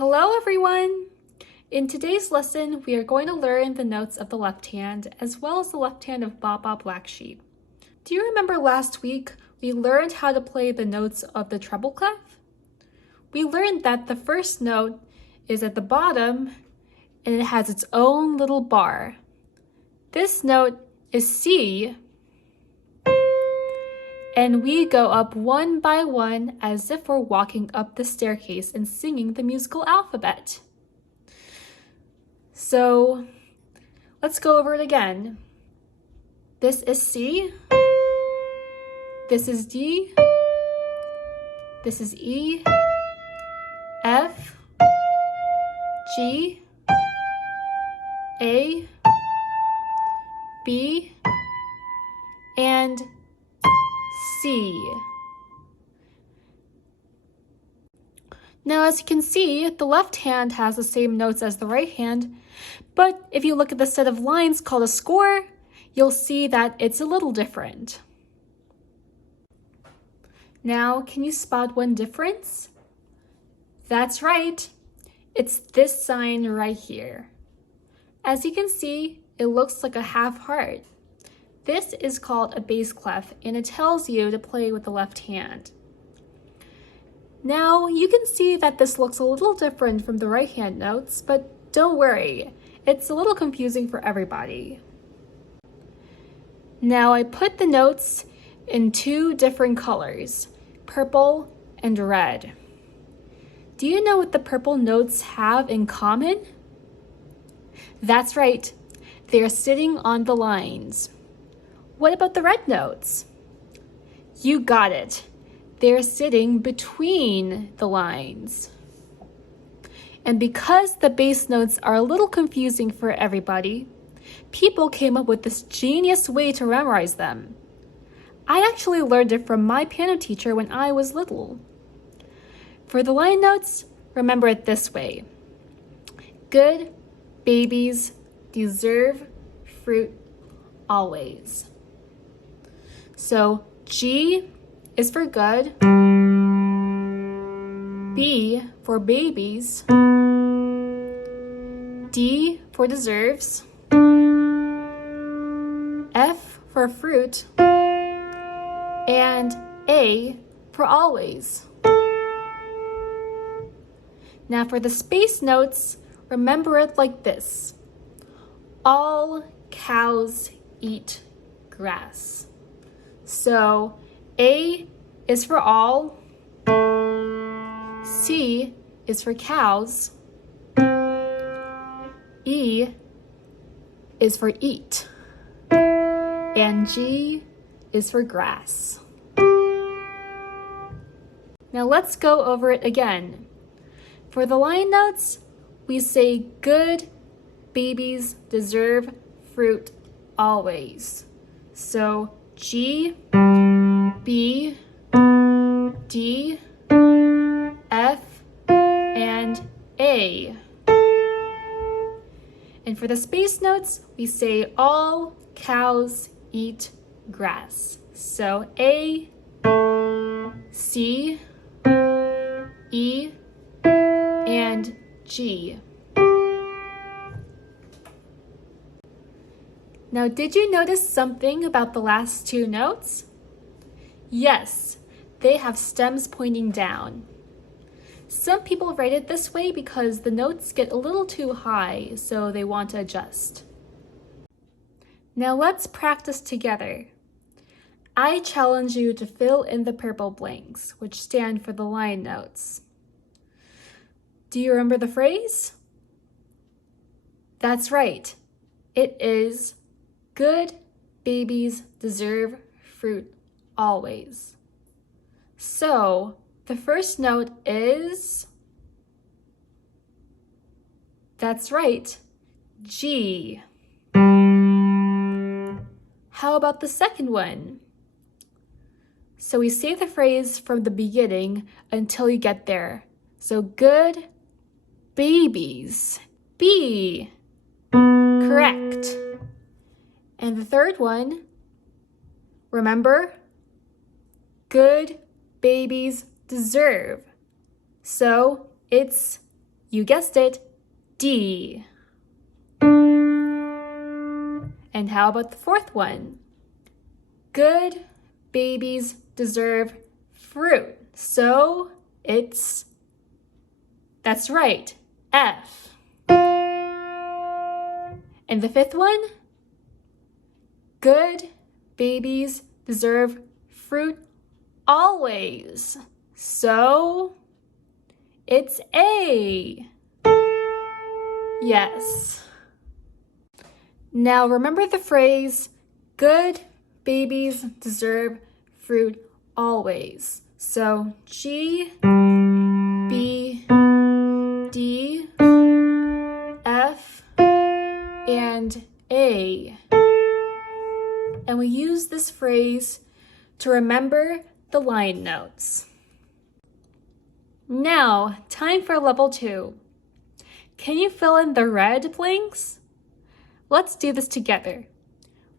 Hello everyone! In today's lesson, we are going to learn the notes of the left hand as well as the left hand of Baa Baa Black Sheep. Do you remember last week we learned how to play the notes of the treble clef? We learned that the first note is at the bottom and it has its own little bar. This note is C, and we go up one by one as if we're walking up the staircase and singing the musical alphabet. So let's go over it again. This is C, this is D, this is E, F, G, A, B, and C. Now, as you can see, the left hand has the same notes as the right hand, but if you look at the set of lines called a score, you'll see that it's a little different. Now, can you spot one difference? That's right, it's this sign right here. As you can see, it looks like a half heart. This is called a bass clef, and it tells you to play with the left hand. Now, you can see that this looks a little different from the right hand notes, but don't worry, it's a little confusing for everybody. Now, I put the notes in two different colors, purple and red. Do you know what the purple notes have in common? That's right, they're sitting on the lines. What about the red notes? You got it. They're sitting between the lines. And because the bass notes are a little confusing for everybody, people came up with this genius way to memorize them. I actually learned it from my piano teacher when I was little. For the line notes, remember it this way. Good babies deserve fruit always. So G is for good, B for babies, D for deserves, F for fruit, and A for always. Now for the space notes, remember it like this. All cows eat grass. So A is for all, C is for cows, E is for eat, and G is for grass. Now let's go over it again. For the line notes, we say good babies deserve fruit always. So G, B, D, F, and A. And for the space notes, we say all cows eat grass. So A, C, E, and G. Now, did you notice something about the last two notes? Yes, they have stems pointing down. Some people write it this way because the notes get a little too high, so they want to adjust. Now let's practice together. I challenge you to fill in the purple blanks, which stand for the line notes. Do you remember the phrase? That's right. It is good babies deserve fruit always. So the first note is, that's right, G. How about the second one? So we say the phrase from the beginning until you get there. So good babies, B. Correct. And the third one, remember, good babies deserve. So it's You guessed it, D. And how about the fourth one? Good babies deserve fruit. So that's right, F. And the fifth one? Good babies deserve fruit always. So it's A. Yes. Now remember the phrase, good babies deserve fruit always. So G, B, D, F, and A. And we use this phrase to remember the line notes. Now, time for level 2. Can you fill in the red blanks? Let's do this together.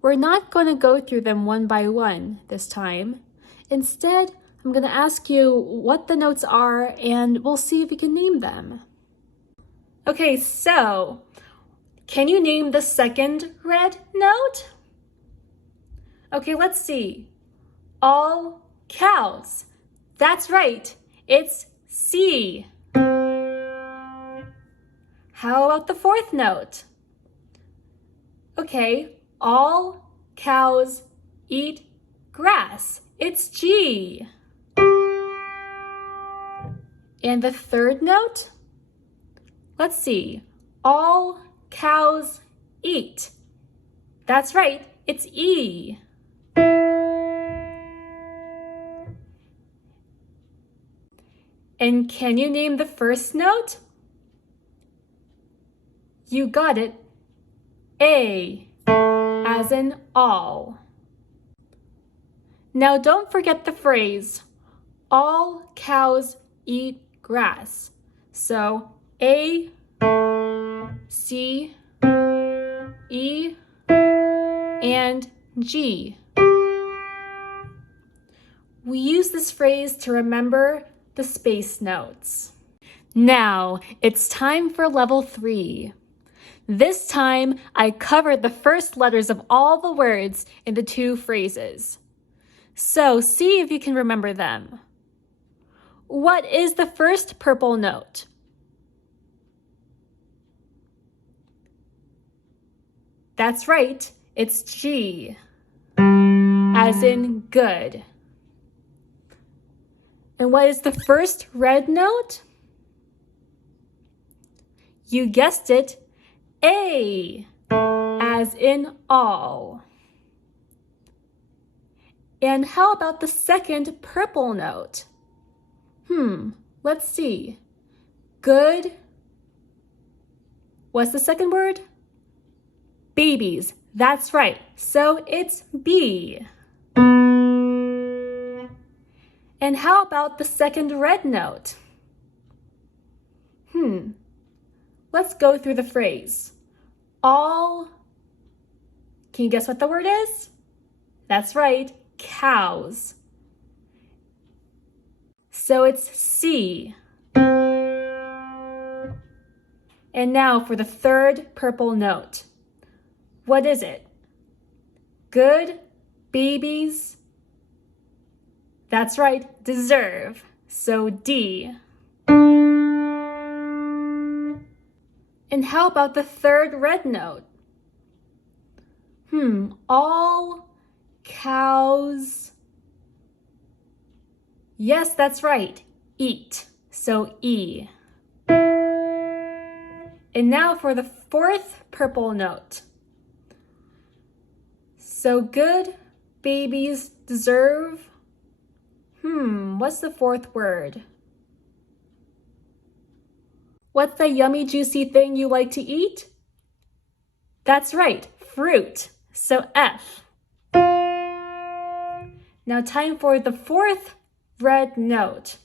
We're not going to go through them one by one this time. Instead, I'm going to ask you what the notes are and we'll see if you can name them. Okay, so can you name the second red note? Okay, let's see. All cows. That's right, it's C. How about the fourth note? Okay, all cows eat grass. It's G. And the third note? Let's see. All cows eat. That's right, it's E. And can you name the first note? You got it. A, as in all. Now don't forget the phrase, all cows eat grass. So A, C, E, and G. We use this phrase to remember the space notes. Now it's time for level 3. This time I covered the first letters of all the words in the 2 phrases. So see if you can remember them. What is the first purple note? That's right, it's G, as in good. And what is the first red note? You guessed it, A, as in all. And how about the second purple note? Let's see. Good. What's the second word? Babies. That's right. So it's B. And how about the second red note? Let's go through the phrase. All, can you guess what the word is? That's right, cows. So it's C. And now for the third purple note. What is it? Good babies. That's right, deserve. So D. And how about the third red note? All cows. Yes, that's right, eat. So E. And now for the fourth purple note. So good babies deserve. What's the fourth word? What's the yummy, juicy thing you like to eat? That's right, fruit. So F. Now time for the fourth red note.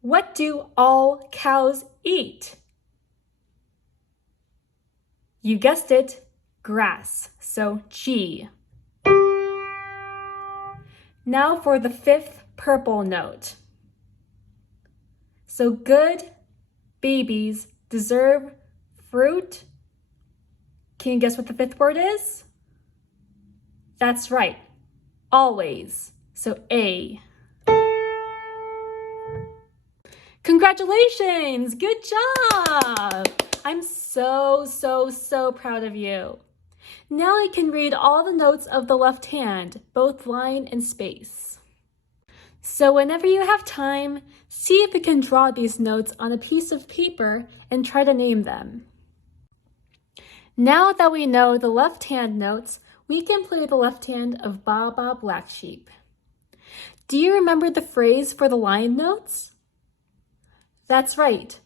What do all cows eat? You guessed it, grass. So G. Now for the fifth purple note. So good babies deserve fruit. Can you guess what the fifth word is? That's right, always. So A. Congratulations! Good job! I'm so proud of you. Now I can read all the notes of the left hand, both line and space. So whenever you have time, see if you can draw these notes on a piece of paper and try to name them. Now that we know the left hand notes, we can play the left hand of Baa Baa Black Sheep. Do you remember the phrase for the line notes? That's right.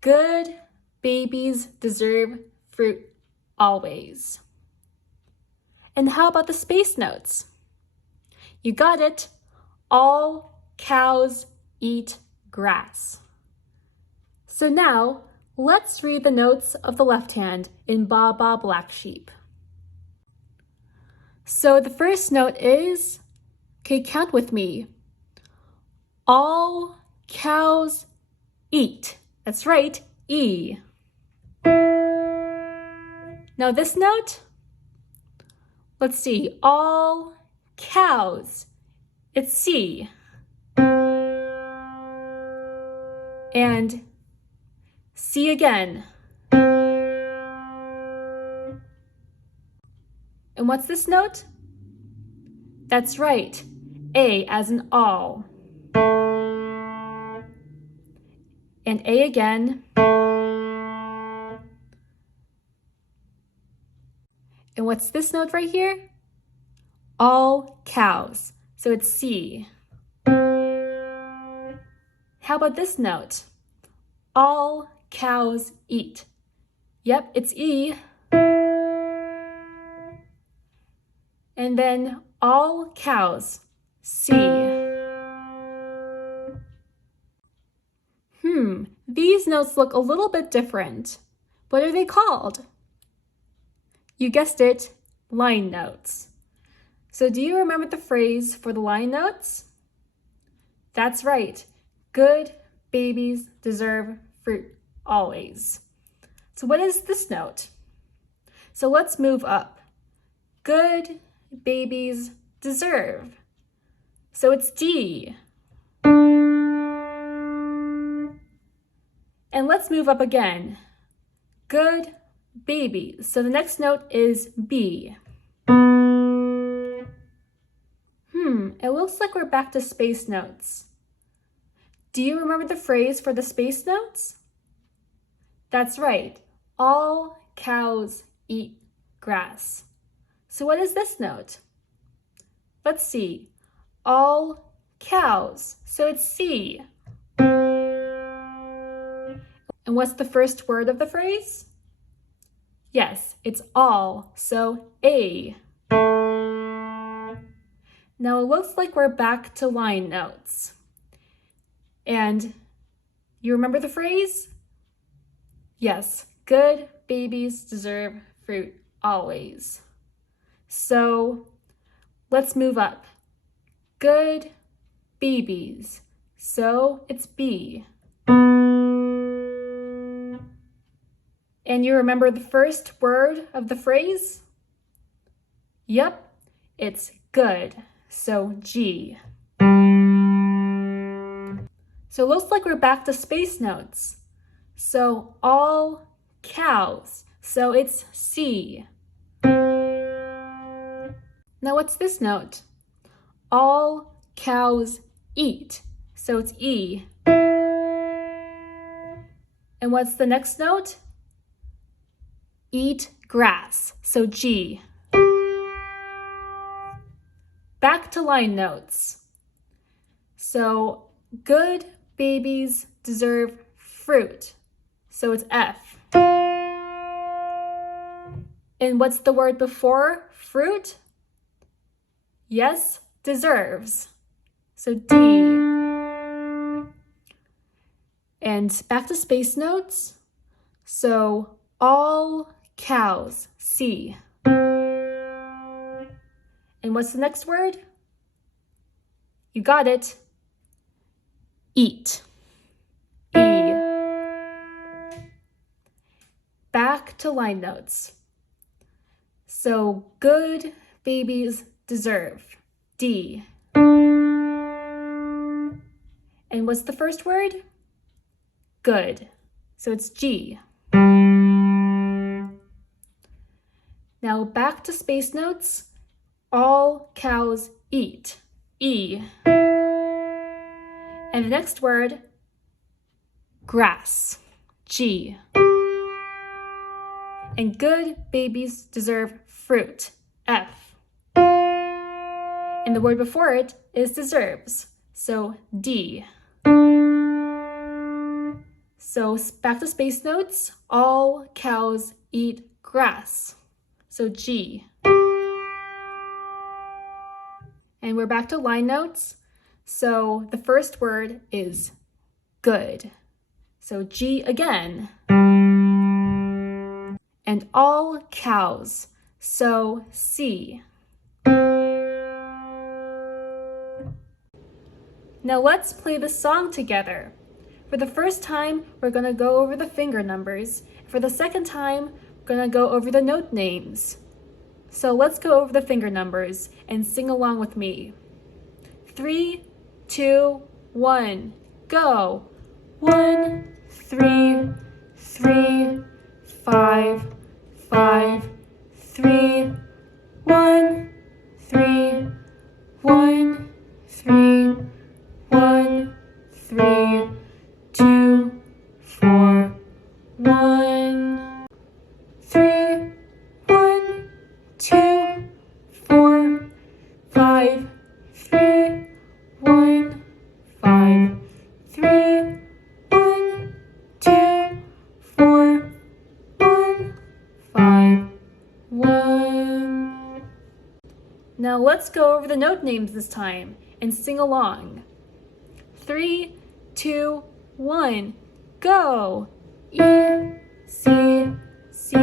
Good babies deserve fruit always. And how about the space notes? You got it. All cows eat grass. So now, let's read the notes of the left hand in Baa Baa Black Sheep. So the first note is, okay, count with me. All cows eat. That's right, E. Now this note, let's see, all cows, it's C. And C again. And what's this note? That's right, A as in all. And A again. And what's this note right here? All cows. So it's C. How about this note? All cows eat. Yep, it's E. And then all cows, C. These notes look a little bit different. What are they called? You guessed it, line notes. So do you remember the phrase for the line notes? That's right. Good babies deserve fruit always. So what is this note? So let's move up. Good babies deserve. So it's D. And let's move up again. Good babies. So the next note is B. It looks like we're back to space notes. Do you remember the phrase for the space notes? That's right. All cows eat grass. So what is this note? Let's see. All cows. So it's C. And what's the first word of the phrase? Yes, it's all. So A. Now it looks like we're back to line notes. And you remember the phrase? Yes, good babies deserve fruit always. So let's move up. Good babies. So it's B. And you remember the first word of the phrase? Yep, it's good. So G. So it looks like we're back to space notes. So all cows. So it's C. Now what's this note? All cows eat. So it's E. And what's the next note? Eat grass. So G. Back to line notes. So good babies deserve fruit. So it's F. And what's the word before fruit? Yes, deserves. So D. And back to space notes. So all cows, C. And what's the next word? You got it. Eat. to line notes. So good babies deserve. D. And what's the first word? Good. So it's G. Now back to space notes. All cows eat. E. And the next word, grass. G. And good babies deserve fruit. F. And the word before it is deserves. So D. So back to space notes. All cows eat grass. So G. And we're back to line notes. So the first word is good. So G again. And all cows. So C. Now let's play the song together. For the first time, we're going to go over the finger numbers. For the second time, we're going to go over the note names. So let's go over the finger numbers and sing along with me. 3, 2, 1, go. 1, 3, 3, 5, 5, 3, 1, 3, 1, 3, 1, 3, 2, 4, 1, 3, 1, 2, 4, 5, 3, 1, 5, 3, 1, 2, 4, 1, 5, 1. Now let's go over the note names this time and sing along. 3, 2, 1, go! E, C, C,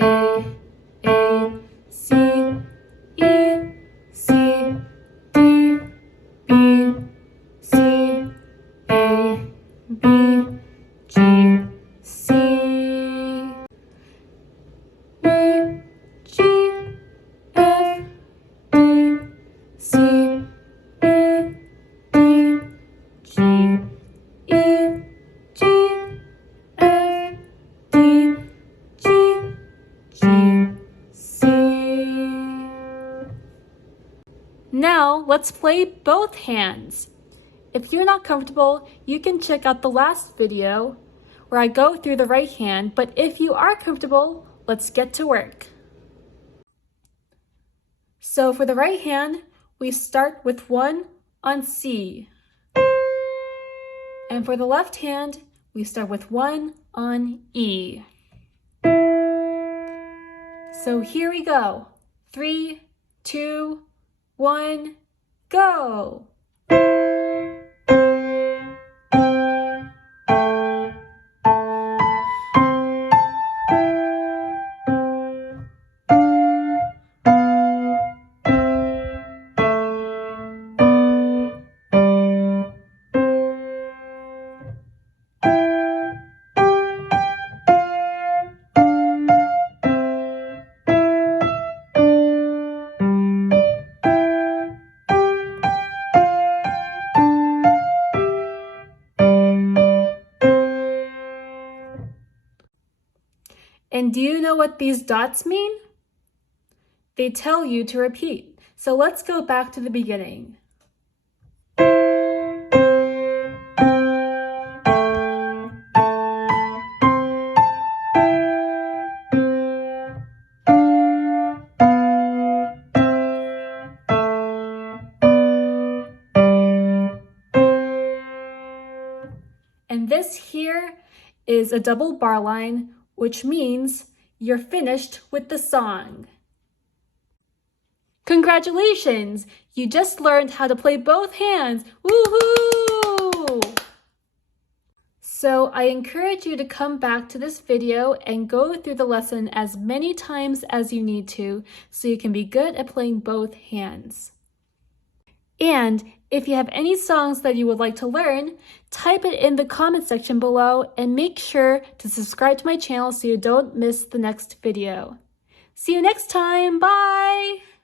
A, C, E, C, D, B, C, A, B, G, C, E, G, F, D, C, E, D, G, E, G, F, D, G, G, C. Now let's play both hands. If you're not comfortable, you can check out the last video where I go through the right hand, but if you are comfortable, let's get to work. So for the right hand, we start with 1 on C. And for the left hand, we start with 1 on E. So here we go. 3, 2, 1, go! And do you know what these dots mean? They tell you to repeat. So let's go back to the beginning. And this here is a double bar line, which means you're finished with the song. Congratulations! You just learned how to play both hands. Woohoo! So I encourage you to come back to this video and go through the lesson as many times as you need to so you can be good at playing both hands. And If you have any songs that you would like to learn, type it in the comment section below and make sure to subscribe to my channel so you don't miss the next video. See you next time. Bye!